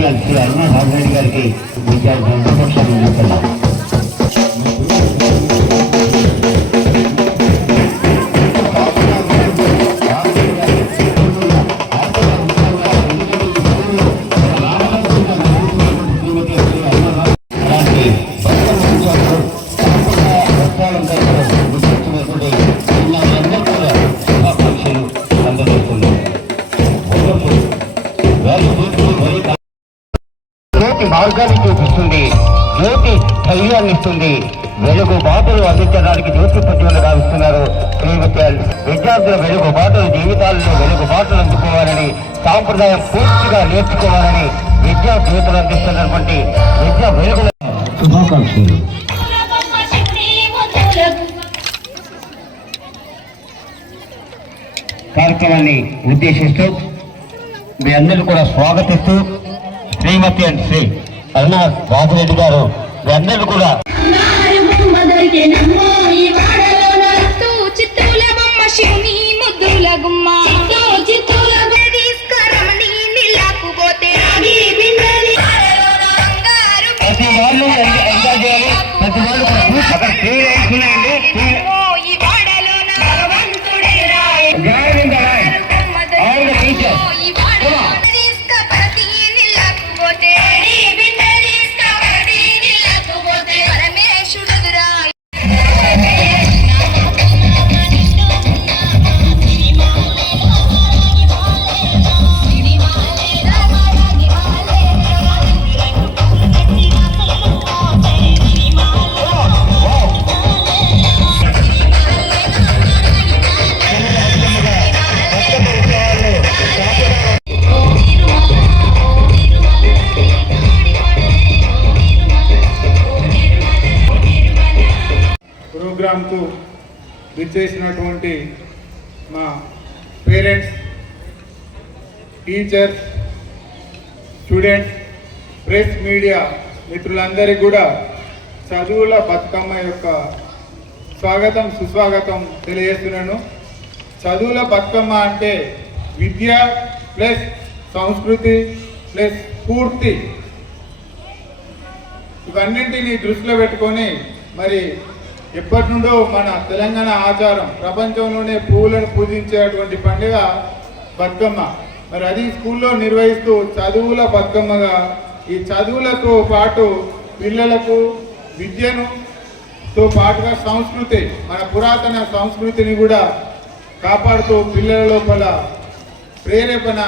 लगती है ना धारण करके विचार धर्म మార్గాన్ని చూపిస్తుంది జ్యోతి ధైర్యాన్ని ఇస్తుంది. వెలుగు బాటలు అందించడానికి జ్యోతి పట్టుదల భావిస్తున్నారు విద్యార్థుల వెలుగు బాటలు జీవితాలలో వెలుగు బాటలు అందుకోవాలని సాంప్రదాయం పూర్తిగా నేర్చుకోవాలని విద్యా జ్యోతులు అందిస్తున్నటువంటి విద్యా వెలుగుల శుభాకాంక్షలు. కార్యక్రమాన్ని ఉద్దేశిస్తూ మీ అందరూ కూడా స్వాగతిస్తూ శ్రీమతి అండ్ శ్రీ అరుణ రాజరెడ్డి గారు మీ అందరూ కూడా. ప్రతి వాళ్ళు ఎంజాయ్ చేయాలి ప్రతి వాళ్ళు విచ్చేసినటువంటి మా parents teachers students press media మిత్రులందరికీ కూడా చదువుల బతుకమ్మ యొక్క స్వాగతం సుస్వాగతం తెలియజేస్తున్నాను. చదువుల బతుకమ్మ అంటే విద్య ప్లస్ సంస్కృతి ప్లస్ స్ఫూర్తి. ఇవన్నింటినీ దృష్టిలో పెట్టుకొని మరి ఎప్పటి నుండో మన తెలంగాణ ఆచారం ప్రపంచంలోనే పువ్వులను పూజించేటువంటి పండుగ బతుకమ్మ. మరి అది స్కూల్లో నిర్వహిస్తూ చదువుల బతుకమ్మగా ఈ చదువులతో పాటు పిల్లలకు విద్యను తో పాటుగా సంస్కృతి మన పురాతన సంస్కృతిని కూడా కాపాడుతూ పిల్లల లోపల ప్రేరేపణ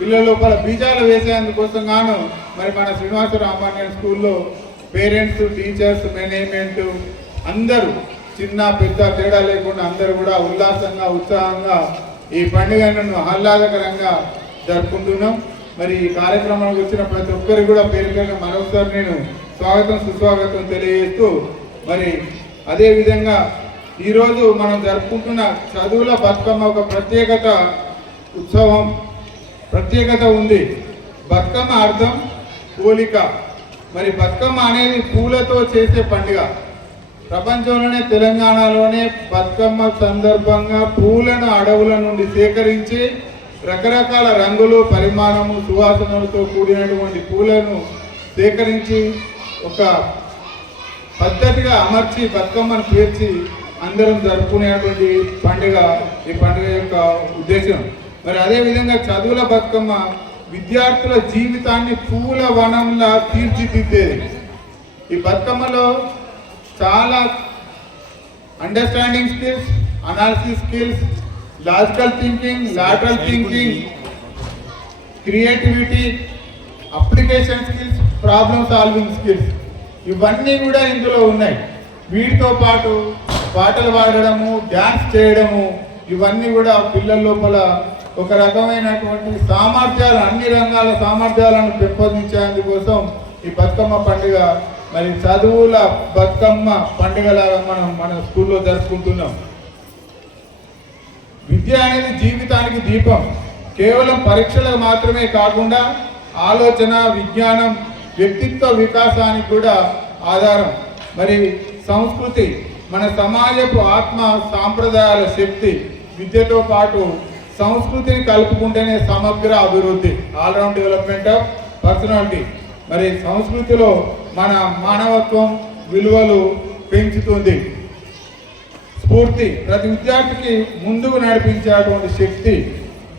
పిల్లల లోపల బీజాలు వేసేందుకోసం గాను మరి మన శ్రీనివాసరావు అమ్మాన్ స్కూల్లో పేరెంట్స్ టీచర్స్ మేనేజ్మెంట్ అందరూ చిన్న పెద్ద తేడా లేకుండా అందరూ కూడా ఉల్లాసంగా ఉత్సాహంగా ఈ పండుగను ఆహ్లాదకరంగా జరుపుకుంటున్నాం. మరి ఈ కార్యక్రమానికి వచ్చిన ప్రతి ఒక్కరికి కూడా పేరు పేరున మరొకసారి నేను స్వాగతం సుస్వాగతం తెలియజేస్తూ మరి అదేవిధంగా ఈరోజు మనం జరుపుకుంటున్న చదువుల బతుకమ్మ ఒక ప్రత్యేకత ఉత్సవం ప్రత్యేకత ఉంది. బతుకమ్మ అర్థం పోలిక. మరి బతుకమ్మ అనేది పూలతో చేసే పండుగ. ప్రపంచంలోనే తెలంగాణలోనే బతుకమ్మ సందర్భంగా పూలను అడవుల నుండి సేకరించి రకరకాల రంగులు పరిమాణము సువాసనలతో కూడినటువంటి పూలను సేకరించి ఒక పద్ధతిగా అమర్చి బతుకమ్మను పేర్చి అందరం జరుపుకునేటువంటి పండుగ ఈ పండుగ యొక్క ఉద్దేశం. మరి అదే విధంగా చదువుల బతుకమ్మ విద్యార్థుల జీవితాన్ని పూల వనంలా తీర్చిదిద్దేది. ఈ బతుకమ్మలో చాలా understanding skills analysis skills logical thinking lateral thinking creativity application skills problem solving skills ఇవన్నీ కూడా ఇందులో ఉన్నాయి. వీటితో పాటు పాటలు పాడడము డ్యాన్స్ చేయడము ఇవన్నీ కూడా పిల్లల లోపల ఒక రకమైనటువంటి సామర్థ్యాలు అన్ని రంగాల సామర్థ్యాలను పెంపొందించేందుకోసం ఈ బతుకమ్మ పండుగ మరి చదువుల బతుకమ్మ పండుగలాగా మనం మన స్కూల్లో జరుపుకుంటున్నాం. విద్య అనేది జీవితానికి దీపం. కేవలం పరీక్షలకు మాత్రమే కాకుండా ఆలోచన విజ్ఞానం వ్యక్తిత్వ వికాసానికి కూడా ఆధారం. మరి సంస్కృతి మన సమాజపు ఆత్మ సాంప్రదాయాల శక్తి విద్యతో పాటు సంస్కృతిని కలుపుకుంటేనే సమగ్ర అభివృద్ధి. ఆల్రౌండ్ డెవలప్మెంట్ ఆఫ్ పర్సనాలిటీ మరి సంస్కృతిలో మన మానవత్వం విలువలు పెంచుతుంది. స్ఫూర్తి ప్రతి విద్యార్థికి ముందుకు నడిపించేటువంటి శక్తి.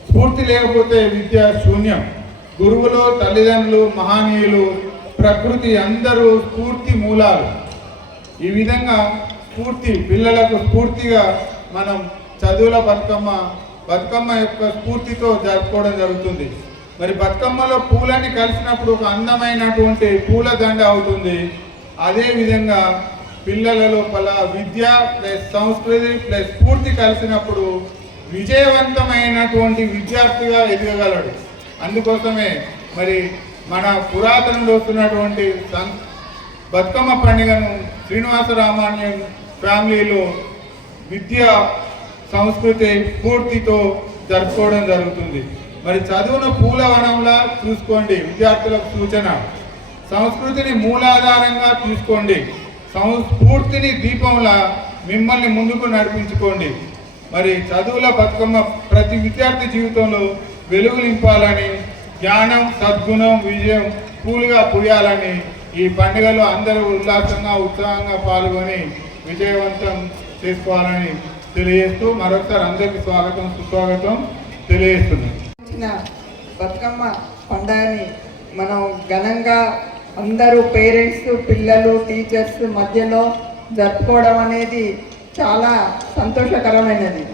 స్ఫూర్తి లేకపోతే విద్య శూన్యం. గురువులు తల్లిదండ్రులు మహనీయులు ప్రకృతి అందరూ స్ఫూర్తి మూలాలు. ఈ విధంగా స్ఫూర్తి పిల్లలకు స్ఫూర్తిగా మనం చదువుల బతుకమ్మ బతుకమ్మ యొక్క స్ఫూర్తితో జరుపుకోవడం జరుగుతుంది. మరి బతుకమ్మలో పూలన్నీ కలిసినప్పుడు ఒక అందమైనటువంటి పూల దండ అవుతుంది అదేవిధంగా పిల్లల లోపల విద్య ప్లస్ సంస్కృతి ప్లస్ స్ఫూర్తి కలిసినప్పుడు విజయవంతమైనటువంటి విద్యార్థిగా ఎదగగలడు. అందుకోసమే మరి మన పురాతనంలో వస్తున్నటువంటి సం- బతుకమ్మ పండుగను శ్రీనివాస రామాన్యం ఫ్యామిలీలో విద్య సంస్కృతి స్ఫూర్తితో జరుపుకోవడం జరుగుతుంది. మరి చదువును పూలవనంలా చూసుకోండి. విద్యార్థులకు సూచన. సంస్కృతిని మూలాధారంగా తీసుకోండి. సంస్ఫూర్తిని దీపంలా మిమ్మల్ని ముందుకు నడిపించుకోండి. మరి చదువుల బతుకమ్మ ప్రతి విద్యార్థి జీవితంలో వెలుగు నింపాలని జ్ఞానం సద్గుణం విజయం పూలుగా పూయాలని ఈ పండుగలో అందరూ ఉల్లాసంగా ఉత్సాహంగా పాల్గొని విజయవంతం చేసుకోవాలని తెలియజేస్తూ మరొకసారి అందరికీ స్వాగతం సుస్వాగతం తెలియజేస్తున్నాను. చేసిన బతుకమ్మ పండగని మనం ఘనంగా అందరూ పేరెంట్స్ పిల్లలు టీచర్స్ మధ్యలో జరుపుకోవడం అనేది చాలా సంతోషకరమైనది.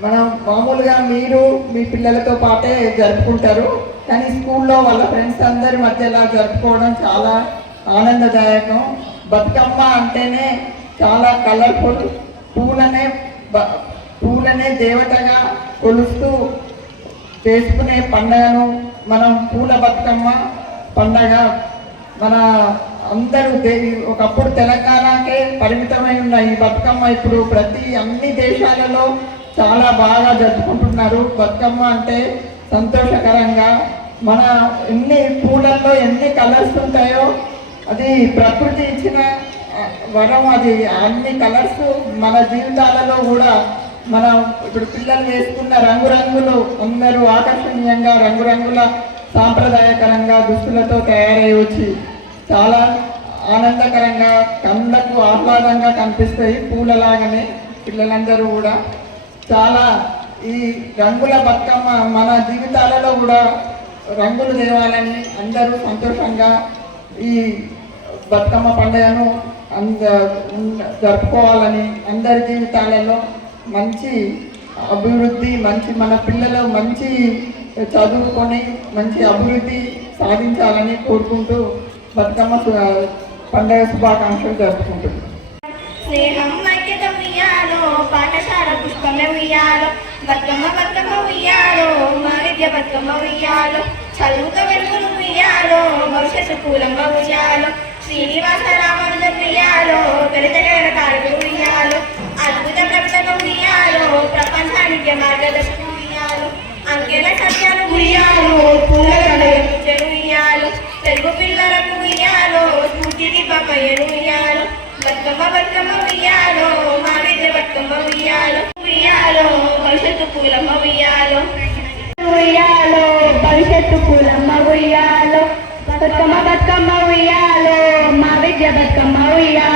మనం మామూలుగా మీరు మీ పిల్లలతో పాటే జరుపుకుంటారు కానీ స్కూల్లో వాళ్ళ ఫ్రెండ్స్ అందరి మధ్యలో జరుపుకోవడం చాలా ఆనందదాయకం. బతుకమ్మ అంటేనే చాలా కలర్ఫుల్ పూలనే బ- పూలనే దేవతగా కొలుస్తూ చేసుకునే పండగను మనం పూల బతుకమ్మ పండగ. మన అందరూ ఒకప్పుడు తెలంగాణకే పరిమితమై ఉన్న ఈ బతుకమ్మ ఇప్పుడు ప్రతి అన్ని దేశాలలో చాలా బాగా జరుపుకుంటున్నారు. బతుకమ్మ అంటే సంతోషకరంగా మన ఎన్ని పూలల్లో ఎన్ని కలర్స్ ఉంటాయో అది ప్రకృతి ఇచ్చిన వరం అది అన్ని కలర్స్ మన జీవితాలలో కూడా మనం ఇప్పుడు పిల్లలు వేసుకున్న రంగురంగులు అందరూ ఆకర్షణీయంగా రంగురంగుల సాంప్రదాయకరంగా దుస్తులతో తయారై వచ్చి చాలా ఆనందకరంగా కందకు ఆహ్లాదంగా కనిపిస్తాయి పూలలాగానే పిల్లలందరూ కూడా. చాలా ఈ రంగుల బతుకమ్మ మన జీవితాలలో కూడా రంగులు తేవాలని అందరూ సంతోషంగా ఈ బతుకమ్మ పండుగను అంద జరుపుకోవాలని అందరి జీవితాలలో మంచి అభివృద్ధి మంచి మన పిల్లలు మంచి చదువుకొని మంచి అభివృద్ధి సాధించాలని కోరుకుంటూ బతుకమ్మ పండుగ శుభాకాంక్షలు జరుపుకుంటున్నాం స్నేహం ఐక్యత ఉయ్యాలో పాఠశాల పుష్పమే ఉయ్యాలో బతుకమ్మ బతుకమ్మ ఉయ్యాలో మా విద్య బతుకమ్మ ఉయ్యాలో చదువుక వెలుగులు ఉయ్యాలో భవిష్యత్తు కూలంగా ఉయ్యాలో శ్రీనివాస రామానుజ ఉయ్యాలో గణిత గణకారుడు ఉయ్యాలో ఉయ్యాలో తెలుగు పిల్లలకు ఉయ్యాలో స్ఫూర్తి దీపమయ్యను ఉయ్యాలో బతుకమ్మ బతుకమ్మ ఉయ్యాలో మా విద్య బతుకమ్మ ఉయ్యాలో ఉయ్యాలో భవిష్యత్తు పూలమ్మ ఉయ్యాలో. ఉయ్యాలో భవిష్యత్తు పూలమ్మ ఉయ్యాలో బతుకమ్మ బతుకమ్మ ఉయ్యాలో మా విద్య బతుకమ్మ ఉయ్యాలో.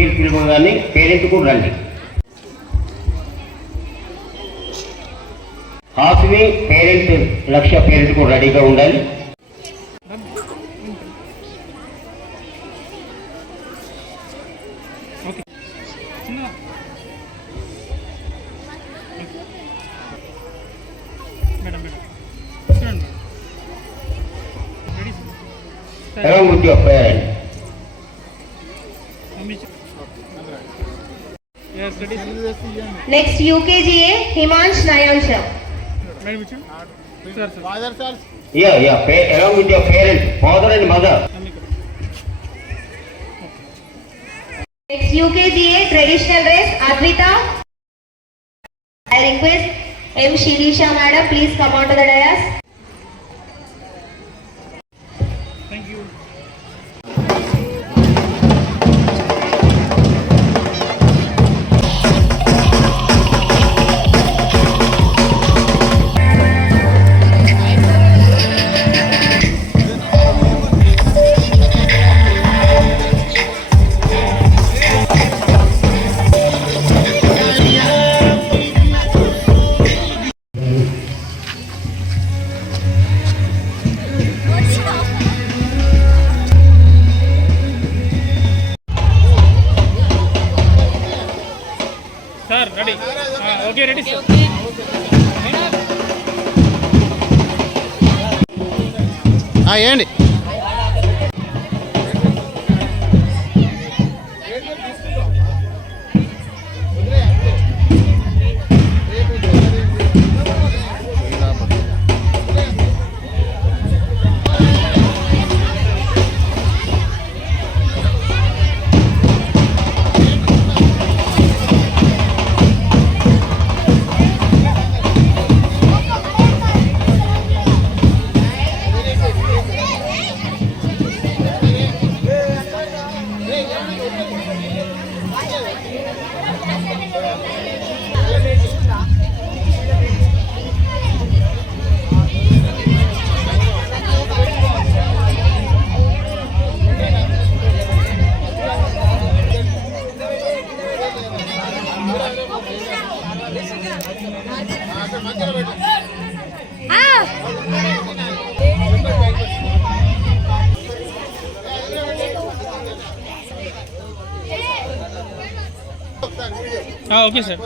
ఉయ్యాలో పేరు పిలువగానే పేరెంట్ కూడా రండి. హాస్ని పేరెంట్ లక్ష్య పేరెంట్ కూడా రెడీగా ఉండాలి. Along with your next UKG A Himansh Nayansha Yeah, yeah, pa- along with your parent, father and mother. Next UKG A traditional dress Advita I request M Shirisha madam please come out the dais sir okay sir